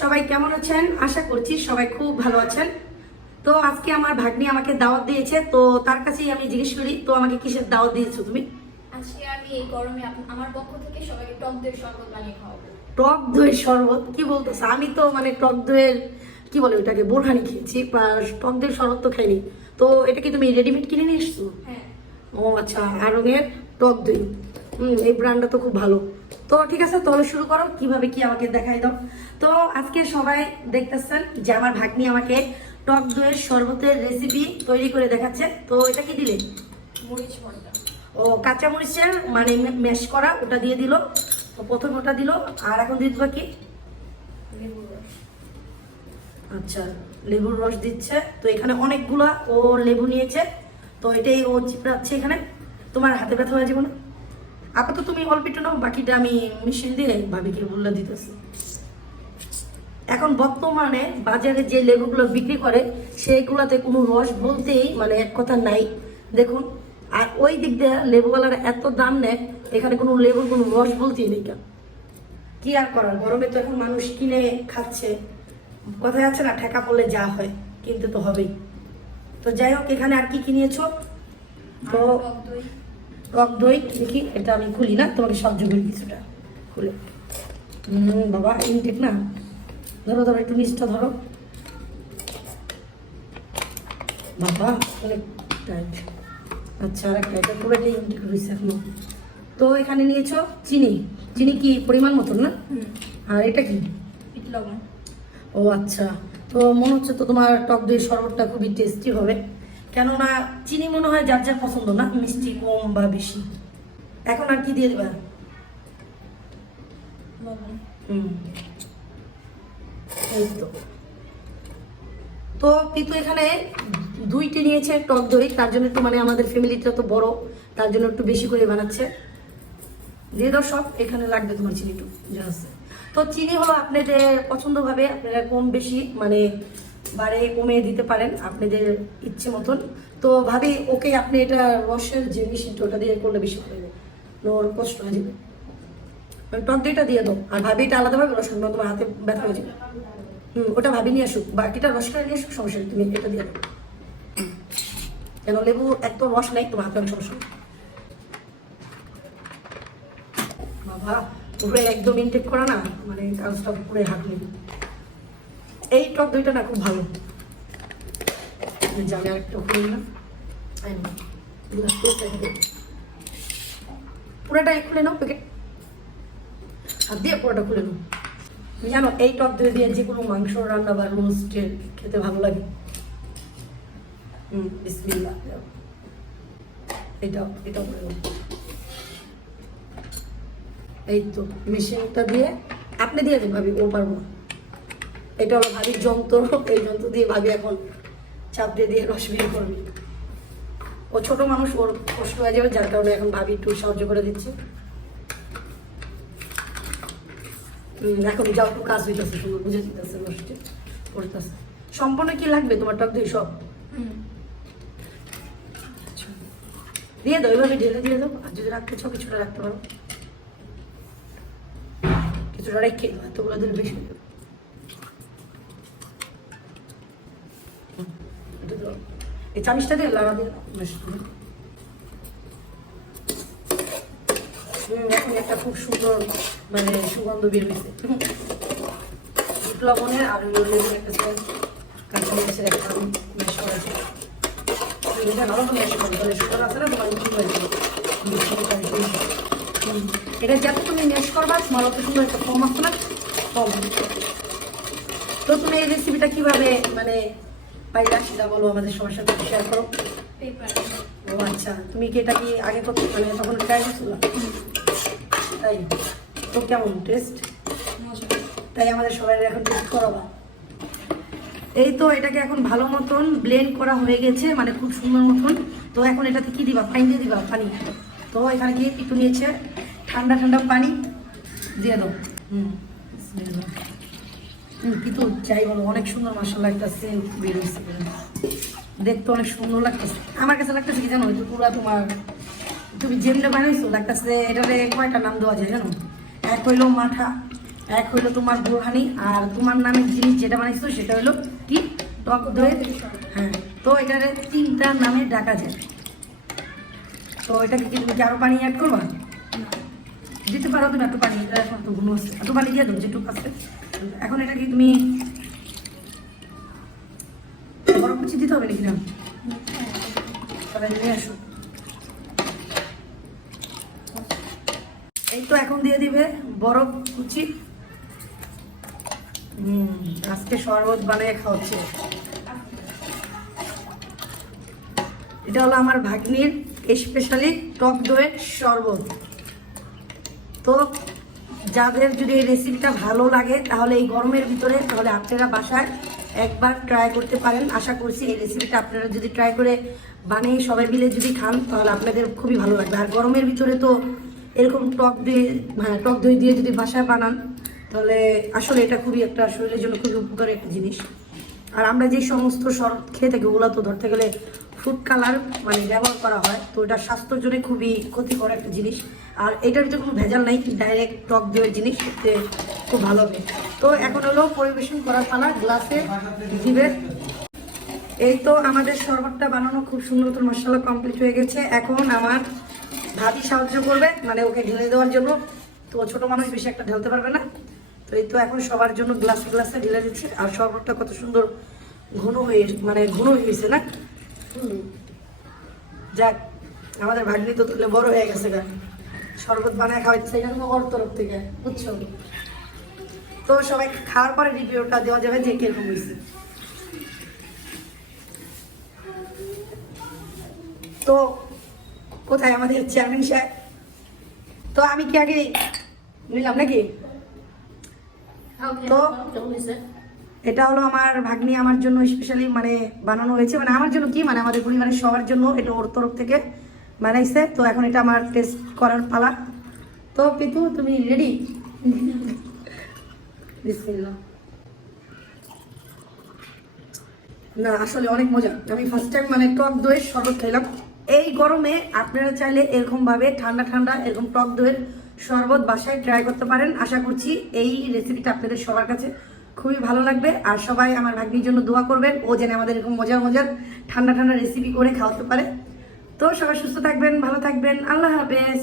সবাই কেমন আছেন? আশা করছি সবাই খুব ভালো আছেন। তো আজকে আমার ভাগ্নি আমাকে দাওয়াত দিয়েছে, তো তার কাছেই আমি জিজ্ঞেস করি, তো আমাকে কিসের দাওয়াত দিয়েছো তুমি? আজকে আমি এই গরমে আমার পক্ষ থেকে সবাইকে টক দইয়ের শরবত বানিয়ে খাওয়াবো। টক দইয়ের শরবত? কি বলতেছো? আমি তো মানে টক দইয়ের কি বলে ওটাকে, বোরহানি খেয়েছি, টক দইয়ের শরবত তো খাইনি। তো এটা কি তুমি রেডিমেড কিনে নিয়ে এসছো? হ্যাঁ। ও আচ্ছা, আড়ংয়ের টক দই। এই ব্র্যান্ডটা তো খুব ভালো। তো ঠিক আছে, তাহলে শুরু করো, কিভাবে কি আমাকে দেখাই দাও। তো আজকে সবাই দেখতেছেন যে আমার ভাগ্নি আমাকে টক দইয়ের শরবতের রেসিপি তৈরি করে দেখাচ্ছে। তো এটা কি দিলে? মরিচ ভর্তা। ও কাঁচা মরিচের মানে ম্যাশ করা, ওটা দিয়ে দিল। তো প্রথম ওটা দিল, আর এখন দিয়ে দিবা কি? লেবুর রস। আচ্ছা, লেবুর রস দিচ্ছে। তো এখানে অনেকগুলা ও লেবু নিয়েছে, তো এটাই ও চিপড়াচ্ছে এখানে। তোমার হাতে ব্যথা হয়ে যাবে না? আপাতত তুমি অল্প একটু নাও, বাকিটা আমি মেশিন দিয়ে ভাবিকে বললে দিতেছি। এখন বর্তমানে বাজারে যে লেবুগুলো বিক্রি করে সেইগুলোতে কোনো রস বলতেই মানে এক কথা নাই, দেখুন। আর ওই দিক দিয়ে লেবুওয়ালারা এত দাম নেয়, এখানে কোনো লেবুর কোনো রস বলতেই নেই। কেন কি আর করার, গরমে তো এখন মানুষ কিনে খাচ্ছে। কথায় আছে না, ঠেকা পড়লে যা হয়, কিন্তু তো হবেই। তো যাই হোক, এখানে আর কি কি নিয়েছো? তো টক দই। টক দই দেখি, এটা আমি খুলি না, তোমাকে সাহায্য করি কিছুটা খুলে। বাবা ইনটেক না, ধরো ধরো, একটু নিচটা ধরো। বাবা অনেক টাইট। আচ্ছা, আর একটা, এটা পুরোটাই ইনটেক রয়েছে এখনো। তো এখানে নিয়েছো চিনি। চিনি কি পরিমাণ মতন না? আর এটা কি? বিট লবণ। ও আচ্ছা, তো মনে হচ্ছে তো তোমার টক দইয়ের শরবতটা খুবই টেস্টি হবে। কেননা চিনি মনে হয় যার যার পছন্দ না, মিষ্টি কম বা বেশি। এখন আর কি দিয়ে দেবা? লবণ। এই তো। তো কিন্তু এখানে দুইটি নিয়েছে টক দই, তার জন্য একটু মানে আমাদের ফ্যামিলিটা তো বড়, তার জন্য একটু বেশি করে বানাচ্ছে। দিয়ে দাও সব, এখানে লাগবে তোমার চিনিটু যা আছে। তো চিনি হলো আপনাদের পছন্দ ভাবে, আপনারা কম বেশি মানে বাড়ে কমে দিতে পারেন আপনাদের ইচ্ছে মতন। তো ভাবি ওকে, আপনি এটা রসের যে মেশিনটা ওটা দিয়ে করলে বেশি ভালো হবে, ওর কষ্ট হয়ে যাবে। টক দইটা দিয়ে দাও, আর ভাবি এটা আলাদাভাবে রস করবে, তোমার হাতে ব্যথা হয়ে যাবে। ওটা ভাবি নিয়ে আসুক, বাকিটা রস করে নিয়ে আসুক, সমস্যা নেই, তুমি এটা দিয়ে দাও। কেন লেবু এত রস নেই, তোমার হাতে অনেক সমস্যা। বাবা পুরো একদম ইনটেক করা না, মানে কাজটা পুরো হাত নেই। এই টক দইটা না খুব ভালো। জানি আরেকটা খুলে না, পুরোটাই খুলে নাও প্যাকেট, আর দিয়ে পুরোটা খুলে নাও। তুমি জানো এই টক দই দিয়ে যে কোনো মাংস রান্না বা রোস্টের খেতে ভালো লাগে। বিসমিল্লাহ। এটাও এটাও করে নাও। এই তো মেশিনটা দিয়ে আপনি দিয়ে দিন ভাবি, ও পারবো না। এটা হলো ভাবির যন্ত্র, এই যন্ত্র দিয়ে ভাবি এখন চাপ দিয়ে দিয়ে রস বের করবে। ও ছোট মানুষ, ওর কষ্ট হয়ে যাবে, যার কারণে এখন ভাবি একটু সাহায্য করে দিচ্ছে। এখন যাও, একটু কাজ হইতেছে, সুন্দর বুঝে দিতেছে, রসটা করতেছে। সম্পূর্ণ কি লাগবে তোমার টক দই সব? দিয়ে দাও, এইভাবে ঢেলে দিয়ে দাও। আর যদি রাখতে চাও কিছুটা রাখতে পারো, কিছুটা রেখে দাও, এতগুলো দিলে বেশি হয়ে যাবে। এই চামিচটা দিয়ে লাড়া দিয়ে দাও বেশ। এখন একটা খুব সুন্দর মানে সুগন্ধ বের হয়েছে। বিট লবণের আর লেবুর একটা কাঁচা মরিচের একটা ম্যাশ করা আছে। এটা ভালো করে ম্যাশ করবে, তাহলে সুগার আছে না তোমার কি হয়ে যাবে। এটা যত তুমি ম্যাশ করবা তোমার অত সুন্দর একটা কম আছে না, কম। তো তুমি এই রেসিপিটা কিভাবে মানে পাইলা সেটা বলো, আমাদের সবার সাথে শেয়ার করো। পেপার। ও আচ্ছা, তুমি কি এটা কি আগে করতে মানে তখন ট্রাই করছিল? তাই? তো কেমন টেস্ট? মজা। তাই আমাদের সবাই এখন টেস্ট করাবা। এই তো এটাকে এখন ভালো মতন ব্লেন্ড করা হয়ে গেছে, মানে খুব সুন্দর মতন। তো এখন এটাতে কি দিবা? পানি দিয়ে দিবা, পানি। তো এখানে গিয়ে পিটু নিয়েছে, ঠান্ডা ঠান্ডা পানি দিয়ে দাও। পিতু যাই বলো, অনেক সুন্দর মাসাল্লাহ একটা সেন্ট বের হয়েছে, দেখতে অনেক সুন্দর লাগতেছে। আমার কাছে লাগতেছে কি জানো, এটা পুরো তোমার তুমি যেমনি বানাইছো লাগতেছে। এটাতে কয়টা নাম দেওয়া যায় জানো? এক হইলো মাঠা, এক হলো তোমার বোরহানি, আর তোমার নামের জিনিস যেটা বানাইছো সেটা হলো কি টক দই। হ্যাঁ, তো এটারে 3টা নামে ডাকা যায়। তো এটাকে কি তুমি কি আরো পানি অ্যাড করবা? দিতে পারো তুমি একটু পানি, এটা এখন তো ঘুম হচ্ছে, একটু পানি দিয়ে দেবো যেটুকু আছে। এখন এটা কি তুমি বরফ কুচি দিতে হবে নাকি? না, সবাই নিয়ে আসো। এই তো এখন দিয়ে দিবে বরফ কুচি। আজকে শরবত বানিয়ে খাওয়াচ্ছে। এটা হলো আমার ভাগ্নির স্পেশালি টক দইয়ের শরবত। তো যাদের যদি এই রেসিপিটা ভালো লাগে তাহলে এই গরমের ভিতরে তাহলে আপনারা বাসায় একবার ট্রাই করতে পারেন। আশা করছি এই রেসিপিটা আপনারা যদি ট্রাই করে বানিয়ে সবাই মিলে যদি খান তাহলে আপনাদের খুবই ভালো লাগবে। আর গরমের ভিতরে তো এরকম টক দই দিয়ে যদি বাসায় বানান তাহলে আসলে এটা খুবই একটা শরীরের জন্য খুবই উপকারী একটা জিনিস। আর আমরা যে সমস্ত শরবত খেয়ে থাকি ওগুলো তো ধরতে গেলে ফুড কালার মানে ব্যবহার করা হয়, তো এটা স্বাস্থ্যের জন্য খুবই ক্ষতিকর একটা জিনিস। আর এটার ভিতরে কোনো ভেজাল নাই, ডাইরেক্ট টক দইয়ের জিনিস খেতে খুব ভালো হবে। তো এখন হলো পরিবেশন করার পালা, গ্লাসে দিবে। এই তো আমাদের শরবতটা বানানো খুব সুন্দর মতো মশলা কমপ্লিট হয়ে গেছে। এখন আমার ভাবি সাহায্য করবে মানে ওকে ঢেলে দেওয়ার জন্য। তো ছোট মানুষ বেশি একটা ঢেলতে পারবে না। তো এই তো এখন সবার জন্য গ্লাসে গ্লাসে ঢেলে দিচ্ছে। আর শরবতটা কত সুন্দর ঘন হয়ে গেছে না? যাক, আমাদের ভাগ্নি তো তুলে বড় হয়ে গেছে গা, শরবত বানায় খাওয়াচ্ছে, এটা তো ওর তরফ থেকে, বুঝছো? তো সবাই খাওয়ার পরে রিভিউটা দেওয়া যাবে যে কিরকম হয়েছে। তো কোথায় আমাদের চেয়ারম্যান সাহেব? তো আমি কি আগে নিলাম নাকি? তো এটা হলো আমার ভাগ্নি আমার জন্য স্পেশালি মানে বানানো হয়েছে, মানে আমার জন্য কি মানে আমাদের পরিবারের সবার জন্য এটা ওর তরফ থেকে বানাইছে। তো এখন এটা আমার টেস্ট করার পালা। তো পিতু তুমি রেডি? বিসমিল্লাহ। না আসলে অনেক মজা, আমি ফার্স্ট টাইম মানে টক দইয়ের শরবত খেলাম। এই গরমে আপনারা চাইলে এরকম ভাবে ঠান্ডা ঠান্ডা এরকম টক দইয়ের শরবত বাসায় ট্রাই করতে পারেন। আশা করছি এই রেসিপিটা আপনাদের সবার কাছে খুবই ভালো লাগবে। আর সবাই আমার ভাগ্নির জন্য দোয়া করবেন, ও যেন আমাদের এরকম মজার মজার ঠান্ডা ঠান্ডা রেসিপি করে খাওয়াতে পারে। তো সবাই সুস্থ থাকবেন, ভালো থাকবেন, আল্লাহ হাফেজ।